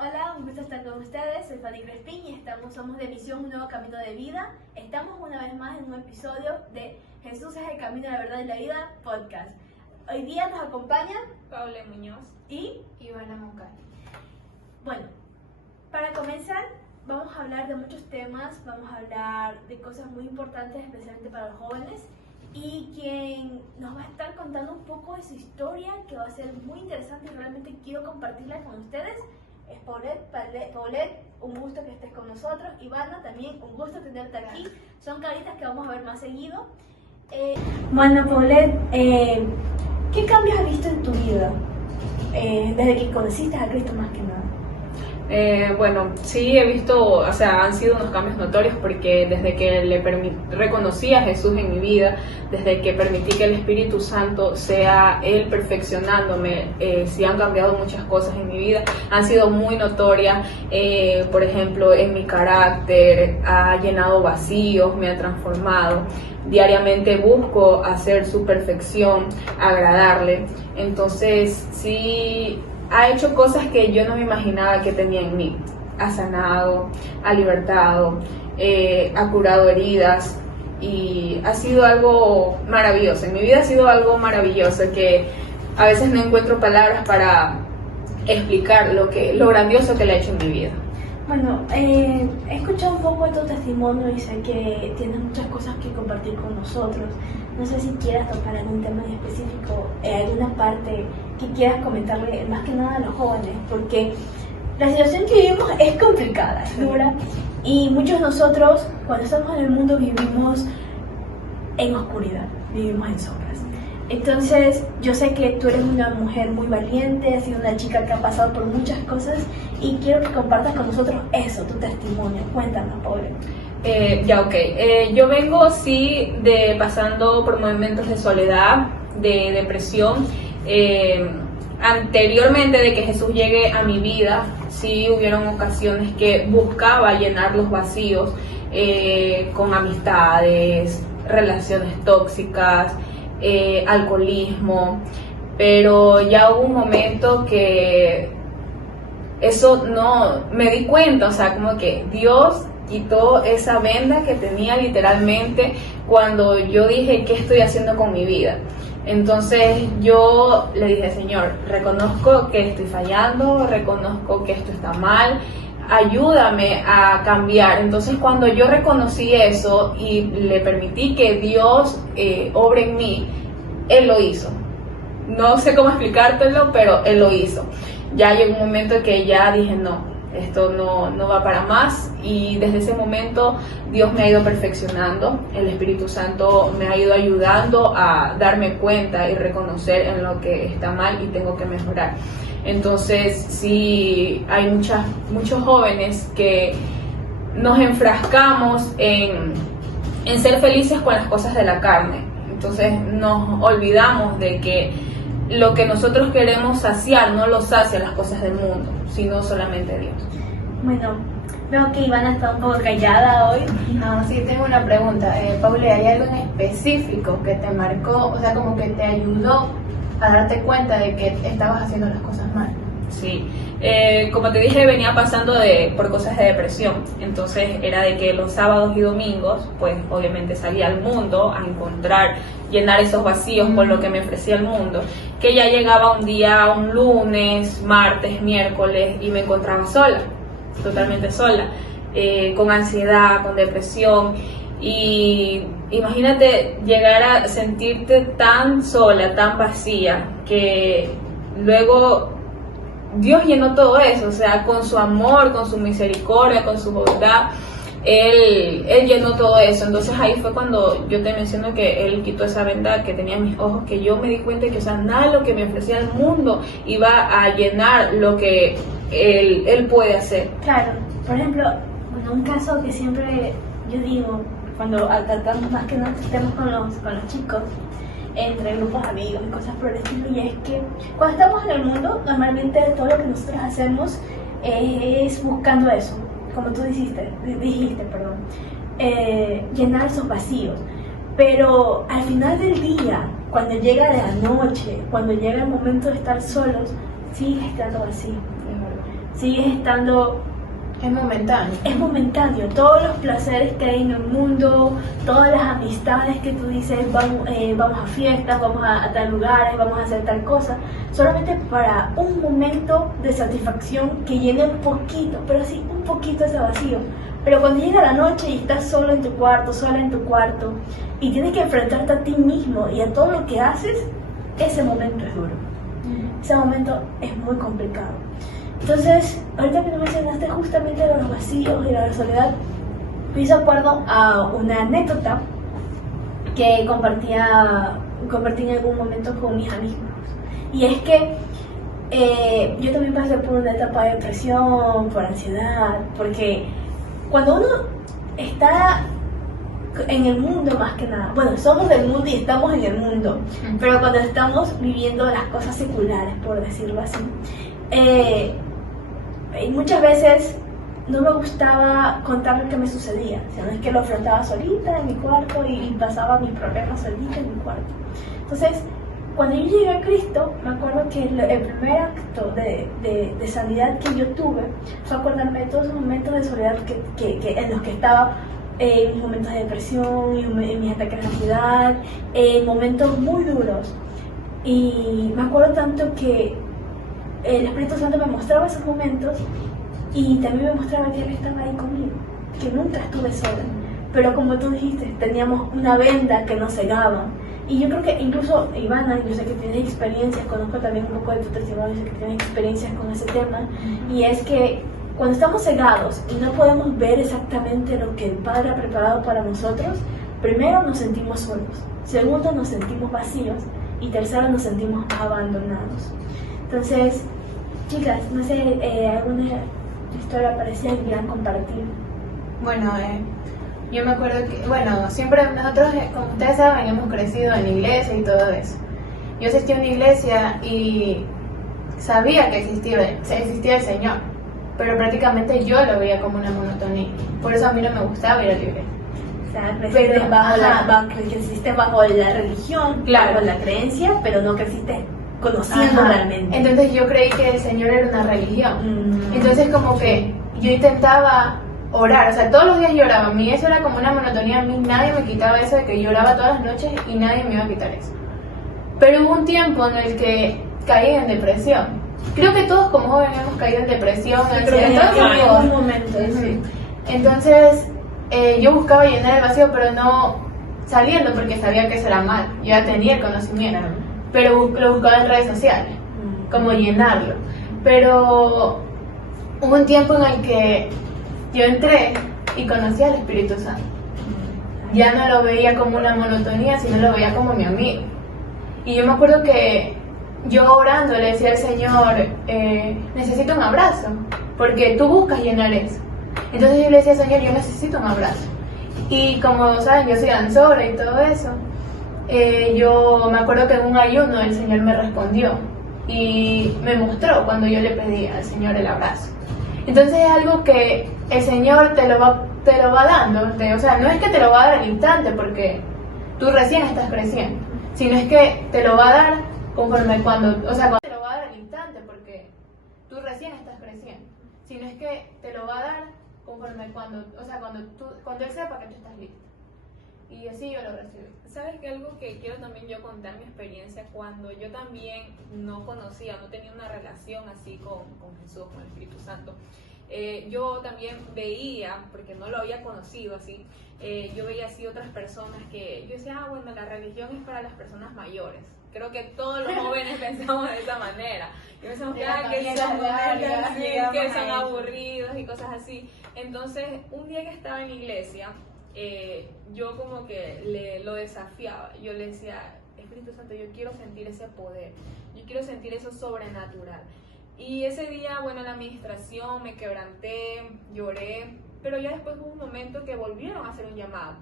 Hola, un gusto estar con ustedes, soy Fanny Crespín y somos de Misión Un Nuevo Camino de Vida. Estamos una vez más en un episodio de Jesús es el Camino, la Verdad y la Vida podcast. Hoy día nos acompaña Paula Muñoz y Ivana Moncal. Bueno, para comenzar vamos a hablar de muchos temas, vamos a hablar de cosas muy importantes especialmente para los jóvenes, y quien nos va a estar contando un poco de su historia, que va a ser muy interesante y realmente quiero compartirla con ustedes, es Paulette, un gusto que estés con nosotros. Ivana, también un gusto tenerte aquí. Son caritas que vamos a ver más seguido. Bueno, Paulette, ¿qué cambios has visto en tu vida desde que conociste a Cristo más que nada? Bueno, sí he visto, han sido unos cambios notorios porque desde que reconocí a Jesús en mi vida, desde que permití que el Espíritu Santo sea Él perfeccionándome, sí han cambiado muchas cosas en mi vida, han sido muy notorias, por ejemplo, en mi carácter, ha llenado vacíos, me ha transformado. Diariamente busco hacer su perfección, agradarle, entonces sí ha hecho cosas que yo no me imaginaba que tenía en mí. Ha sanado, ha libertado, ha curado heridas y ha sido algo maravilloso. En mi vida ha sido algo maravilloso que a veces no encuentro palabras para explicar lo grandioso que le ha hecho en mi vida. Bueno, he escuchado un poco de tu testimonio y sé que tienes muchas cosas que compartir con nosotros. No sé si quieras tocar algún tema en específico, alguna parte que quieras comentarle más que nada a los jóvenes, porque la situación que vivimos es complicada, es dura, y muchos de nosotros cuando estamos en el mundo vivimos en oscuridad, vivimos en sombras. Entonces, yo sé que tú eres una mujer muy valiente, has sido una chica que ha pasado por muchas cosas y quiero que compartas con nosotros eso, tu testimonio. Cuéntanos, Paula. Yo vengo pasando por momentos de soledad, de depresión. Anteriormente de que Jesús llegue a mi vida, sí hubieron ocasiones que buscaba llenar los vacíos con amistades, relaciones tóxicas, alcoholismo, pero ya hubo un momento que eso no, me di cuenta, como que Dios quitó esa venda que tenía literalmente cuando yo dije, ¿qué estoy haciendo con mi vida? Entonces yo le dije, Señor, reconozco que estoy fallando, reconozco que esto está mal, ayúdame a cambiar. Entonces cuando yo reconocí eso y le permití que Dios obre en mí, Él lo hizo. No sé cómo explicártelo, pero Él lo hizo. Ya llegó un momento en que ya dije, no, esto no va para más, y desde ese momento Dios me ha ido perfeccionando, el Espíritu Santo me ha ido ayudando a darme cuenta y reconocer en lo que está mal y tengo que mejorar. Entonces sí hay muchos jóvenes que nos enfrascamos en ser felices con las cosas de la carne, entonces nos olvidamos de que lo que nosotros queremos saciar no lo sacia las cosas del mundo, sino solamente Dios. Bueno, veo que Ivana está un poco callada hoy. No, sí, tengo una pregunta. Paula, ¿hay algo en específico que te marcó, como que te ayudó a darte cuenta de que estabas haciendo las cosas mal? Sí, como te dije, venía pasando por cosas de depresión, entonces era de que los sábados y domingos, pues obviamente salía al mundo a llenar esos vacíos con lo que me ofrecía el mundo, que ya llegaba un lunes, martes, miércoles y me encontraba sola, totalmente sola, con ansiedad, con depresión. Y imagínate llegar a sentirte tan sola, tan vacía, que luego Dios llenó todo eso, con su amor, con su misericordia, con su bondad, Él llenó todo eso. Entonces ahí fue cuando yo te menciono que Él quitó esa venda que tenía en mis ojos, que yo me di cuenta que nada de lo que me ofrecía el mundo iba a llenar lo que Él puede hacer. Claro, por ejemplo, un caso que siempre yo digo, cuando tratamos más que nada estemos con los chicos, entre grupos amigos y cosas por el estilo, y es que cuando estamos en el mundo, normalmente todo lo que nosotros hacemos es buscando eso, como tú dijiste, llenar esos vacíos, pero al final del día, cuando llega la noche, cuando llega el momento de estar solos, sigues estando vacío. sigues estando... Es momentáneo. Es momentáneo, todos los placeres que hay en el mundo, todas las amistades que tú dices, vamos a fiestas, vamos a tal lugares, vamos a hacer tal cosa, solamente para un momento de satisfacción que llene un poquito, pero sí, un poquito ese vacío. Pero cuando llega la noche y estás solo en tu cuarto, sola en tu cuarto, y tienes que enfrentarte a ti mismo y a todo lo que haces, ese momento es duro. Ese momento es muy complicado. Entonces, ahorita que tú mencionaste justamente los vacíos y la soledad, me hizo acuerdo a una anécdota que compartí en algún momento con mis amigos. Y es que yo también pasé por una etapa de depresión, por ansiedad, porque cuando uno está en el mundo más que nada, bueno, somos del mundo y estamos en el mundo, pero cuando estamos viviendo las cosas seculares, por decirlo así, y muchas veces no me gustaba contar lo que me sucedía, sino es que lo afrontaba solita en mi cuarto y pasaba mis problemas solita en mi cuarto. Entonces, cuando yo llegué a Cristo, me acuerdo que el primer acto de sanidad que yo tuve fue acordarme de todos los momentos de soledad en los que estaba, en mis momentos de depresión, en mis ataques de ansiedad, en momentos muy duros. Y me acuerdo tanto que el Espíritu Santo me mostraba esos momentos y también me mostraba que Él estaba ahí conmigo, que nunca estuve sola. Pero como tú dijiste, teníamos una venda que nos cegaba. Y yo creo que incluso, Ivana, yo sé que tienes experiencias, conozco también un poco de tu testimonio, sé que tienes experiencias con ese tema, y es que cuando estamos cegados y no podemos ver exactamente lo que el Padre ha preparado para nosotros, primero nos sentimos solos, segundo nos sentimos vacíos y tercero nos sentimos abandonados. Entonces, chicas, no sé, alguna historia parecida que quieran compartir. Bueno, yo me acuerdo que, bueno, siempre nosotros, como ustedes saben, hemos crecido en la iglesia y todo eso. Yo asistí a una iglesia y sabía que existía el Señor, pero prácticamente yo lo veía como una monotonía. Por eso a mí no me gustaba ir a la iglesia. O sea, creciste bajo la religión, claro, bajo la creencia, pero no creciste conociendo realmente. Entonces yo creí que el Señor era una religión. Entonces como que yo intentaba orar, o sea, todos los días lloraba. A mí eso era como una monotonía, a mí nadie me quitaba eso de que lloraba todas las noches y nadie me iba a quitar eso. Pero hubo un tiempo en el que caí en depresión. Creo que todos como jóvenes hemos caído en depresión, en algún momento. Sí. Entonces yo buscaba llenar el vacío, pero no saliendo porque sabía que eso era mal. Yo ya tenía el conocimiento, pero lo buscaba en redes sociales, como llenarlo. Pero hubo un tiempo en el que yo entré y conocí al Espíritu Santo. Ya no lo veía como una monotonía, sino lo veía como mi amigo. Y yo me acuerdo que yo orando le decía al Señor, necesito un abrazo, porque tú buscas llenar eso. Entonces yo le decía al Señor, yo necesito un abrazo. Y como saben, yo soy danzora y todo eso. Yo me acuerdo que en un ayuno el Señor me respondió y me mostró cuando yo le pedí al Señor el abrazo. Entonces es algo que el Señor te lo va dando, o sea, no es que te lo va a dar al instante porque tú recién estás creciendo, sino es que te lo va a dar conforme cuando te lo va a dar al instante porque tú recién estás creciendo, sino es que te lo va a dar conforme cuando Él sepa que tú estás listo. Y así yo lo recibí. ¿Sabes qué? Algo que quiero también yo contar mi experiencia cuando yo también no conocía, no tenía una relación así con Jesús, con el Espíritu Santo. Yo también veía, porque no lo había conocido así, yo veía así otras personas que yo decía, bueno, la religión es para las personas mayores. Creo que todos los jóvenes pensamos de esa manera. Y pensamos que son aburridos y cosas así. Entonces, un día que estaba en la iglesia, yo como que lo desafiaba. Yo le decía, Espíritu Santo, yo quiero sentir ese poder, yo quiero sentir eso sobrenatural. Y ese día, bueno, en la administración me quebranté, lloré, pero ya después hubo un momento que volvieron a hacer un llamado.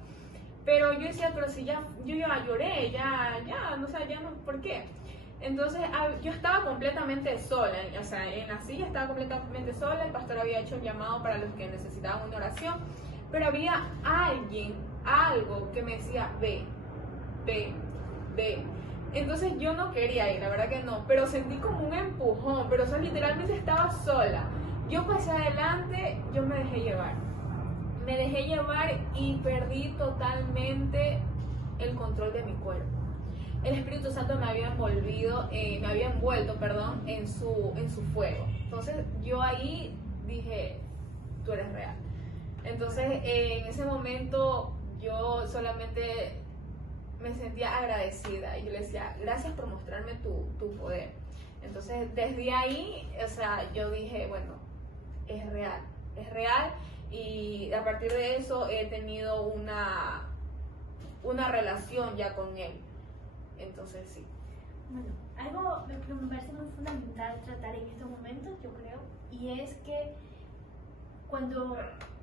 Pero yo decía, pero si yo ya lloré, ¿por qué? Entonces yo estaba completamente sola, o sea, en la silla estaba completamente sola, el pastor había hecho un llamado para los que necesitaban una oración, pero había algo que me decía, ve. Entonces yo no quería ir, la verdad que no, pero sentí como un empujón, pero o sea, literalmente estaba sola. yo pasé adelante, yo me dejé llevar. Me dejé llevar y perdí totalmente el control de mi cuerpo. El Espíritu Santo me había envuelto, en su fuego. Entonces yo ahí dije, tú eres real. Entonces en ese momento yo solamente me sentía agradecida y yo le decía, gracias por mostrarme tu poder. Entonces desde ahí, o sea, yo dije, bueno, es real, y a partir de eso he tenido una relación ya con él. Entonces sí. Bueno, algo que me parece muy fundamental tratar en estos momentos, yo creo, y es que cuando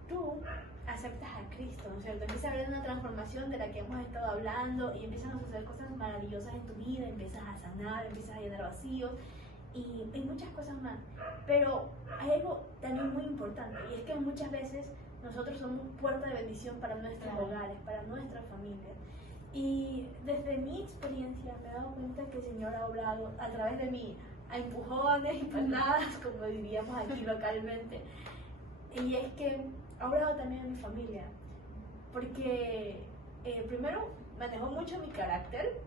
tú aceptas a Cristo, ¿no es cierto? Empieza a haber una transformación de la que hemos estado hablando y empiezan a suceder cosas maravillosas en tu vida, empiezas a sanar, empiezas a llenar vacíos y muchas cosas más. Pero hay algo también muy importante, y es que muchas veces nosotros somos puerta de bendición para nuestros hogares, para nuestras familias. Y desde mi experiencia me he dado cuenta que el Señor ha obrado a través de mí, a empujones y panadas, como diríamos aquí localmente. Y es que ha obrado también en mi familia, porque primero manejó mucho mi carácter,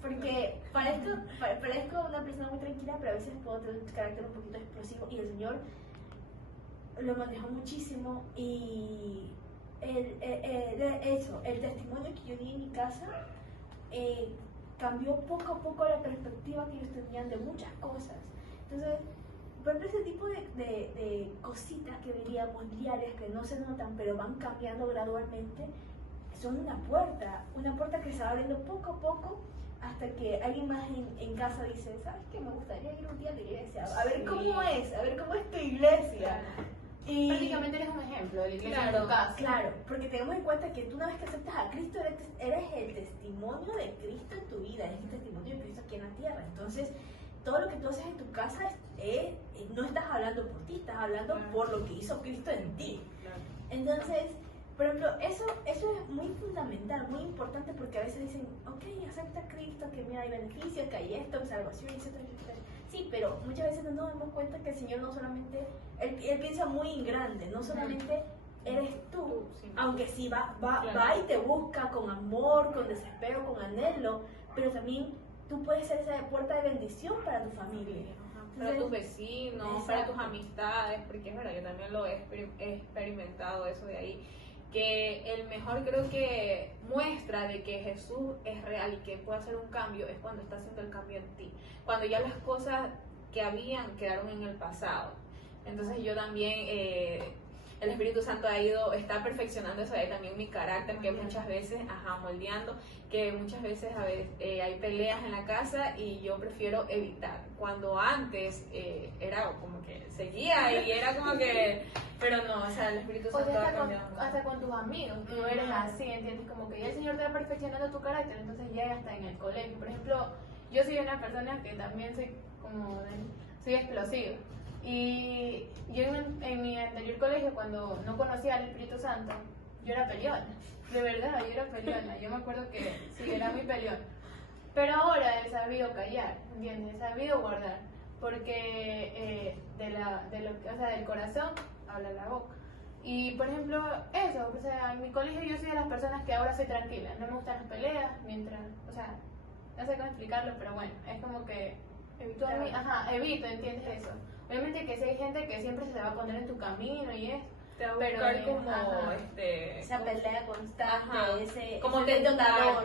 porque parezco una persona muy tranquila, pero a veces puedo tener un carácter un poquito explosivo, y el Señor lo manejó muchísimo. Y el testimonio que yo di en mi casa cambió poco a poco la perspectiva que ellos tenían de muchas cosas. Entonces, por ejemplo, ese tipo de cositas que diríamos diarias, que no se notan, pero van cambiando gradualmente, son una puerta que se va abriendo poco a poco, hasta que alguien más en casa dice, ¿sabes qué? Me gustaría ir un día a la iglesia, a ver cómo es, a ver cómo es tu iglesia. Y prácticamente eres un ejemplo de la iglesia en tu casa. Claro, porque tengamos en cuenta que tú, una vez que aceptas a Cristo, eres el testimonio de Cristo en tu vida, eres el testimonio de Cristo aquí en la tierra. Entonces, todo lo que tú haces en tu casa no estás hablando por ti, estás hablando por lo que hizo Cristo en ti. Entonces, por ejemplo, eso es muy fundamental, muy importante, porque a veces dicen, ok, acepta a Cristo, que mira, hay beneficios, que hay esto, salvación, etc. Sí, pero muchas veces no nos damos cuenta que el Señor no solamente, Él piensa muy en grande, no solamente eres tú, aunque sí va y te busca con amor, con desespero, con anhelo, pero también tú puedes ser esa puerta de bendición para tu familia. Para tus vecinos, para tus amistades, porque es verdad, yo también lo he experimentado eso de ahí, que el mejor, creo que muestra de que Jesús es real y que puede hacer un cambio es cuando está haciendo el cambio en ti, cuando ya las cosas que habían quedaron en el pasado. Entonces yo también, el Espíritu Santo está perfeccionando eso de ahí también, mi carácter, que muchas veces, moldeando, que muchas veces hay peleas en la casa y yo prefiero evitar, cuando antes era como que seguía y era como que, pero no, o sea, el Espíritu Santo ha cambiado. Hasta con tus amigos, tú eres así, ¿entiendes? Como que ya el Señor te va perfeccionando tu carácter, entonces ya hasta en el colegio. Por ejemplo, yo soy una persona que también soy explosiva. Y yo en mi anterior colegio, cuando no conocía al Espíritu Santo, yo era peleona. De verdad, yo era peleona. Yo me acuerdo que sí, era muy peleona. Pero ahora he sabido callar, ¿entiendes? He sabido guardar. Porque del corazón habla la boca. Y por ejemplo, eso, o sea, en mi colegio yo soy de las personas que ahora soy tranquila. No me gustan las peleas, o sea, no sé cómo explicarlo, pero bueno, es como que evito, ¿entiendes eso? Obviamente que si hay gente que siempre se va a poner en tu camino y eso, te va a buscar como esa pelea constante, como tentador.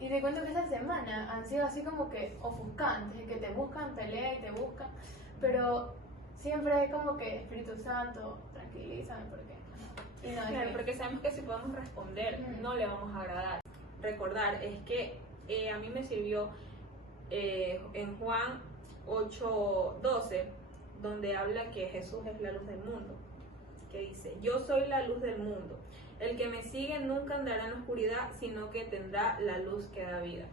Y te cuento que esa semana han sido así como que ofuscantes, que te buscan pelea y te buscan, pero siempre es como que Espíritu Santo, tranquilízame, porque porque sabemos que si podemos responder no le vamos a agradar. Recordar es que a mí me sirvió en Juan 8:12, donde habla que Jesús es la luz del mundo, que dice, yo soy la luz del mundo, el que me sigue nunca andará en la oscuridad, sino que tendrá la luz que da vida.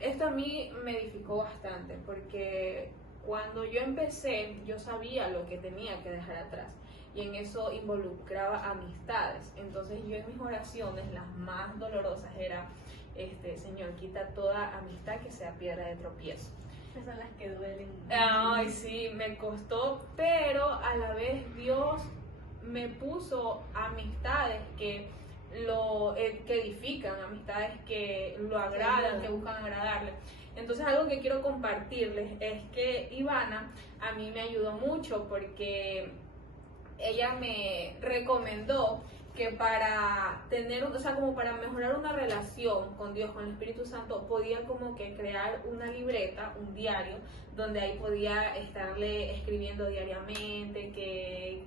Esto a mí me edificó bastante, porque cuando yo empecé, yo sabía lo que tenía que dejar atrás, y en eso involucraba amistades. Entonces yo en mis oraciones, las más dolorosas, era, Señor, quita toda amistad que sea piedra de tropiezo. Esas son las que duelen. Ay, sí, me costó, pero a la vez Dios me puso amistades que que edifican, amistades que lo agradan, que buscan agradarle. Entonces algo que quiero compartirles es que Ivana a mí me ayudó mucho porque ella me recomendó que para tener, o sea, como para mejorar una relación con Dios, con el Espíritu Santo, podía como que crear una libreta, un diario, donde ahí podía estarle escribiendo diariamente que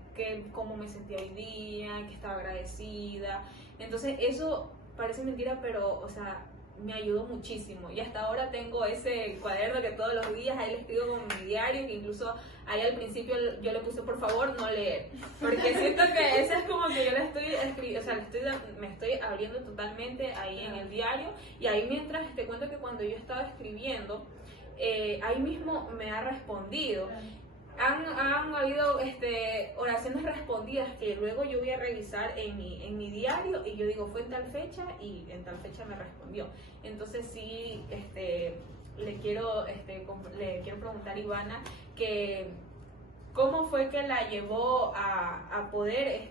cómo me sentía hoy día, que estaba agradecida. Entonces eso parece mentira, pero, o sea, me ayudó muchísimo y hasta ahora tengo ese cuaderno que todos los días ahí le escribo con mi diario, que incluso ahí al principio yo le puse por favor no leer, porque siento que eso es como que yo le estoy escribiendo, o sea, me estoy abriendo totalmente ahí en el diario, y ahí mientras te cuento que cuando yo estaba escribiendo, ahí mismo me ha respondido. Han habido oraciones respondidas que luego yo voy a revisar en mi diario y yo digo fue en tal fecha y en tal fecha me respondió. Entonces sí, le quiero preguntar a Ivana que cómo fue que la llevó a poder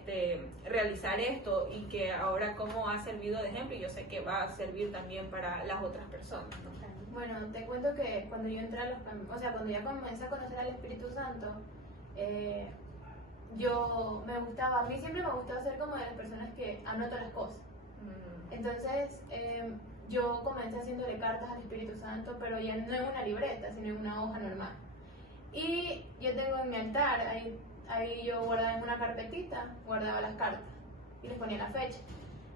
realizar esto y que ahora cómo ha servido de ejemplo, y yo sé que va a servir también para las otras personas, ¿no? Bueno, te cuento que cuando yo entré cuando ya comencé a conocer al Espíritu Santo, a mí siempre me gustaba ser como de las personas que anoto las cosas. Entonces, yo comencé haciéndole cartas al Espíritu Santo, pero ya no en una libreta, sino en una hoja normal. Y yo tengo en mi altar, ahí yo guardaba en una carpetita, guardaba las cartas y les ponía la fecha.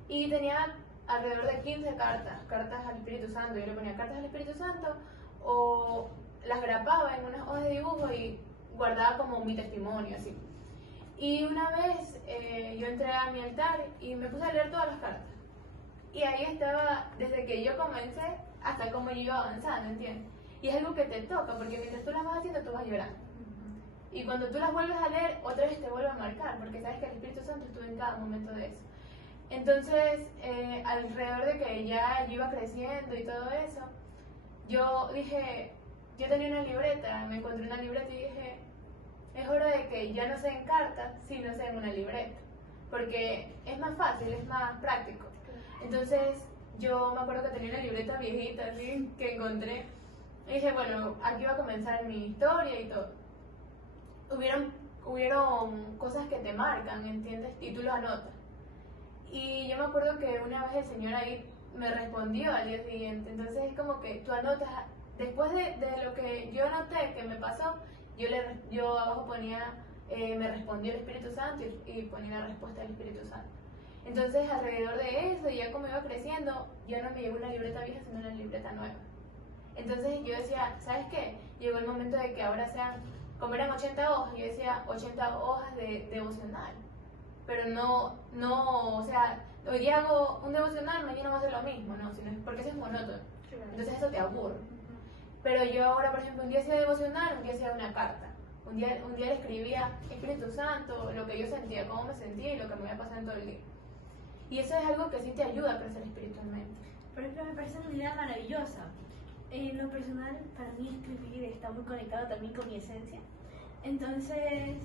Y tenía alrededor de 15 cartas al Espíritu Santo. Yo le ponía cartas al Espíritu Santo o las grapaba en unas hojas de dibujo y guardaba como mi testimonio, así. Y una vez yo entré a mi altar y me puse a leer todas las cartas. Y ahí estaba, desde que yo comencé hasta cómo yo iba avanzando, ¿entiendes? Y es algo que te toca, porque mientras tú las vas haciendo, tú vas llorando. Y cuando tú las vuelves a leer, otra vez te vuelve a marcar, porque sabes que el Espíritu Santo estuvo en cada momento de eso. Entonces, alrededor de que ya yo iba creciendo y todo eso, yo dije, yo tenía una libreta, me encontré una libreta y dije, es hora de que ya no sea en cartas, sino sea en una libreta, porque es más fácil, es más práctico. Entonces, yo me acuerdo que tenía una libreta viejita así, que encontré, y dije, bueno, aquí va a comenzar mi historia y todo. Hubieron cosas que te marcan, ¿entiendes? Y tú lo anotas. Y yo me acuerdo que una vez el Señor ahí me respondió al día siguiente. Entonces es como que tú anotas, después de lo que yo anoté que me pasó, yo abajo ponía, me respondió el Espíritu Santo y ponía la respuesta del Espíritu Santo. Entonces alrededor de eso, ya como iba creciendo, ya no me llegó una libreta vieja, sino una libreta nueva. Entonces yo decía, ¿sabes qué? Llegó el momento de que ahora sean, como eran 80 hojas, yo decía 80 hojas de devocional. Pero no, o sea, hoy día hago un devocional, mañana va a ser lo mismo, ¿no? Porque eso es monótono. Entonces eso te aburre. Pero yo ahora, por ejemplo, un día hacía devocional, un día hacía una carta. Un día le escribía Espíritu Santo, lo que yo sentía, cómo me sentía y lo que me había pasado en todo el día. Y eso es algo que sí te ayuda a crecer espiritualmente. Por ejemplo, me parece una idea maravillosa. En lo personal, para mí escribir está muy conectado también con mi esencia. Entonces,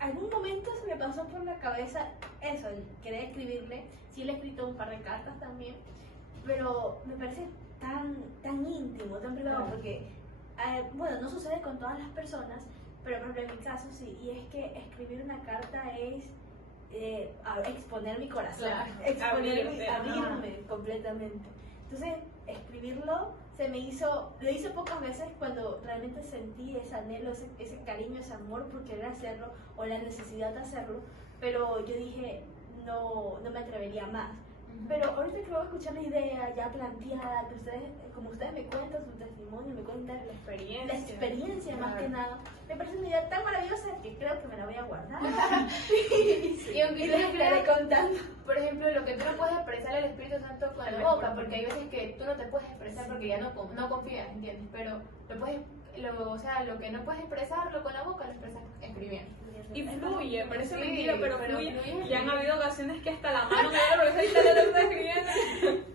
algún momento se me pasó por la cabeza eso, el querer escribirle. Sí le he escrito un par de cartas también, pero me parece tan íntimo, tan privado, porque, bueno, no sucede con todas las personas, pero por ejemplo en mi caso sí, y es que escribir una carta es exponer mi corazón, claro, abrirme completamente. Entonces, escribirlo lo hice pocas veces cuando realmente sentí ese anhelo, ese cariño, ese amor por querer hacerlo o la necesidad de hacerlo, pero yo dije, no me atrevería más. Pero ahorita que voy a escuchar la idea ya planteada, que ustedes, como ustedes me cuentan su testimonio, me cuentan la experiencia más que nada, me parece una idea tan maravillosa que creo que me la voy a guardar. Y aunque les estaré contando. Por ejemplo, lo que tú no puedes expresar al Espíritu Santo con la boca, porque hay veces que tú no te puedes expresar porque ya no confías, ¿entiendes? Pero lo que no puedes expresarlo con la boca lo expresas escribiendo. Y fluye, parece Sí, mentira, pero pero fluye. fluye. Y han habido ocasiones que hasta la mano me da lo que está escribiendo.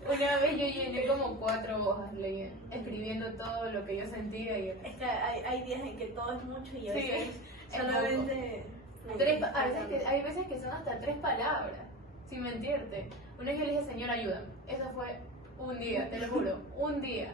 Una vez yo llené como 4 hojas escribiendo todo lo que yo sentía y Es que hay días en que todo es mucho y a Sí, veces es solamente... hay veces que son hasta 3 palabras, sin mentirte. Una vez yo le dije, Señor, ayúdame. Eso fue un día, te lo juro, un día.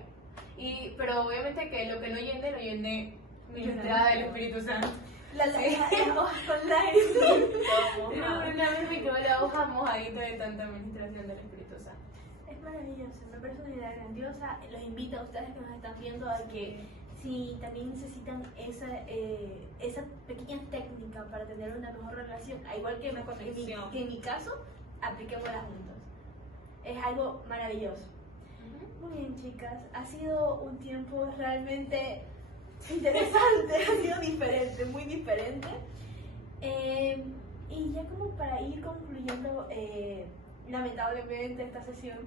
Pero obviamente que lo que no llené, lo llené ministrada del Espíritu Santo. Las hojas con lágrimas. Una vez me quedó la hoja mojadita de tanta administración del Espíritu Santo. Es maravilloso, me parece una idea grandiosa. Los invito a ustedes que nos están viendo a que si también necesitan esa pequeña técnica para tener una mejor relación, al igual que en mi caso, apliquémosla juntos. Es algo maravilloso. Muy bien, chicas, ha sido un tiempo realmente interesante, ha sido diferente, muy diferente. Y ya como para ir concluyendo, lamentablemente esta sesión,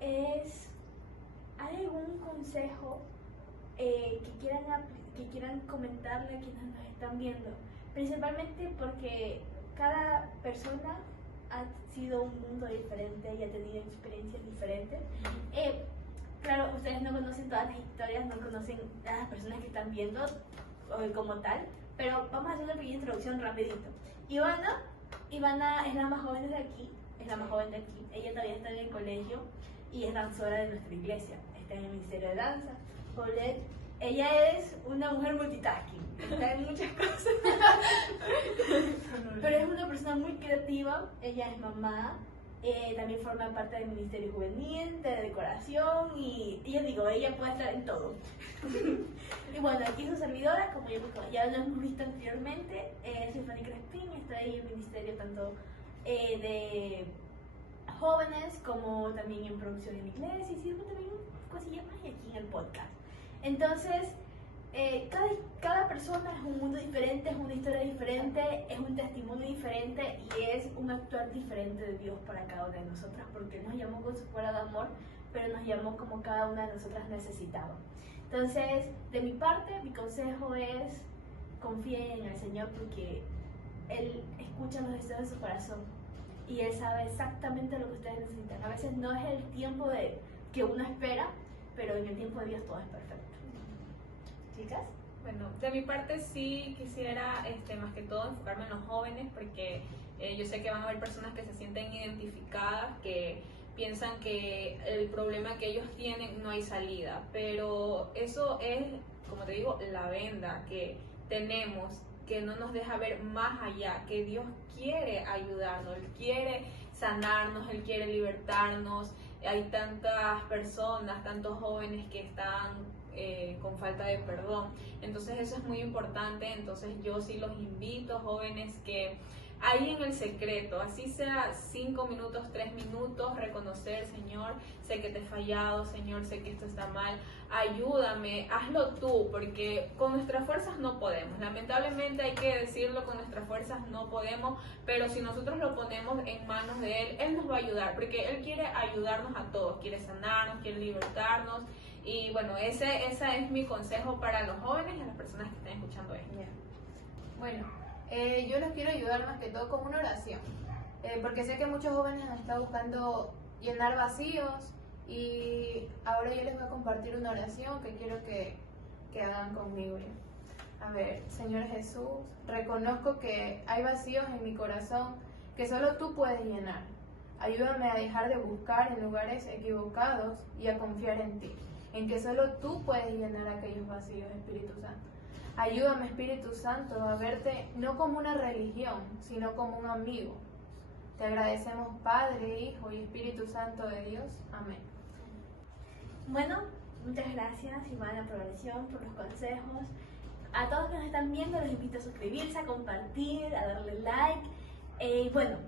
¿hay algún consejo que quieran comentarle a quienes nos están viendo? Principalmente porque cada persona ha sido un mundo diferente y ha tenido experiencias diferentes. Claro, ustedes no conocen todas las historias, no conocen a las personas que están viendo como tal, pero vamos a hacer una pequeña introducción rapidito. Ivana es la más joven de aquí, ella todavía está en el colegio y es danzora de nuestra iglesia, está en el Ministerio de Danza. Paulette, ella es una mujer multitasking, está en muchas cosas, pero es una persona muy creativa, ella es mamá, también forma parte del Ministerio Juvenil, de decoración y yo digo, ella puede estar en todo. Y bueno, aquí su servidora, como ya lo hemos visto anteriormente, soy Fanny Crespín, estoy en el Ministerio tanto de jóvenes como también en producción en iglesia y sirvo también cosillas más y aquí en el podcast. Entonces, cada persona es un mundo diferente, es una historia diferente, es un testimonio diferente y es un actuar diferente de Dios para cada una de nosotras, porque nos llamó con su fuera de amor, pero nos llamó como cada una de nosotras necesitaba. Entonces, de mi parte, mi consejo es confíen en el Señor porque Él escucha los deseos de su corazón y Él sabe exactamente lo que ustedes necesitan. A veces no es el tiempo que uno espera, pero en el tiempo de Dios todo es perfecto. ¿Chicas? Bueno, de mi parte sí quisiera más que todo enfocarme en los jóvenes porque yo sé que van a haber personas que se sienten identificadas, que piensan que el problema que ellos tienen no hay salida, pero eso es, como te digo, la venda que tenemos, que no nos deja ver más allá, que Dios quiere ayudarnos, Él quiere sanarnos, Él quiere libertarnos. Hay tantas personas, tantos jóvenes que están con falta de perdón, entonces eso es muy importante. Entonces yo sí los invito, jóvenes, que ahí en el secreto, así sea 5 minutos, 3 minutos, reconocer, Señor, sé que te he fallado, Señor, sé que esto está mal, ayúdame, hazlo tú, porque con nuestras fuerzas no podemos, lamentablemente hay que decirlo, con nuestras fuerzas no podemos, pero si nosotros lo ponemos en manos de Él, Él nos va a ayudar, porque Él quiere ayudarnos a todos, quiere sanarnos, quiere libertarnos. Y bueno, ese es mi consejo para los jóvenes y a las personas que estén escuchando esto. Bueno, yo los quiero ayudar más que todo con una oración, porque sé que muchos jóvenes han estado buscando llenar vacíos y ahora yo les voy a compartir una oración que quiero que hagan conmigo. A ver, Señor Jesús, reconozco que hay vacíos en mi corazón que solo tú puedes llenar. Ayúdame a dejar de buscar en lugares equivocados y a confiar en ti, en que solo tú puedes llenar aquellos vacíos, Espíritu Santo. Ayúdame, Espíritu Santo, a verte no como una religión, sino como un amigo. Te agradecemos, Padre, Hijo y Espíritu Santo de Dios. Amén. Bueno, muchas gracias, Ivana, por la oración, por los consejos. A todos que nos están viendo, los invito a suscribirse, a compartir, a darle like. Bueno,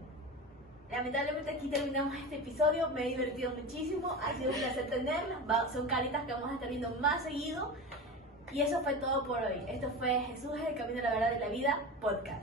lamentablemente aquí terminamos este episodio, me he divertido muchísimo, ha sido un placer tenerlos, son caritas que vamos a estar viendo más seguido y eso fue todo por hoy. Esto fue Jesús, el camino, la verdad y la vida, podcast.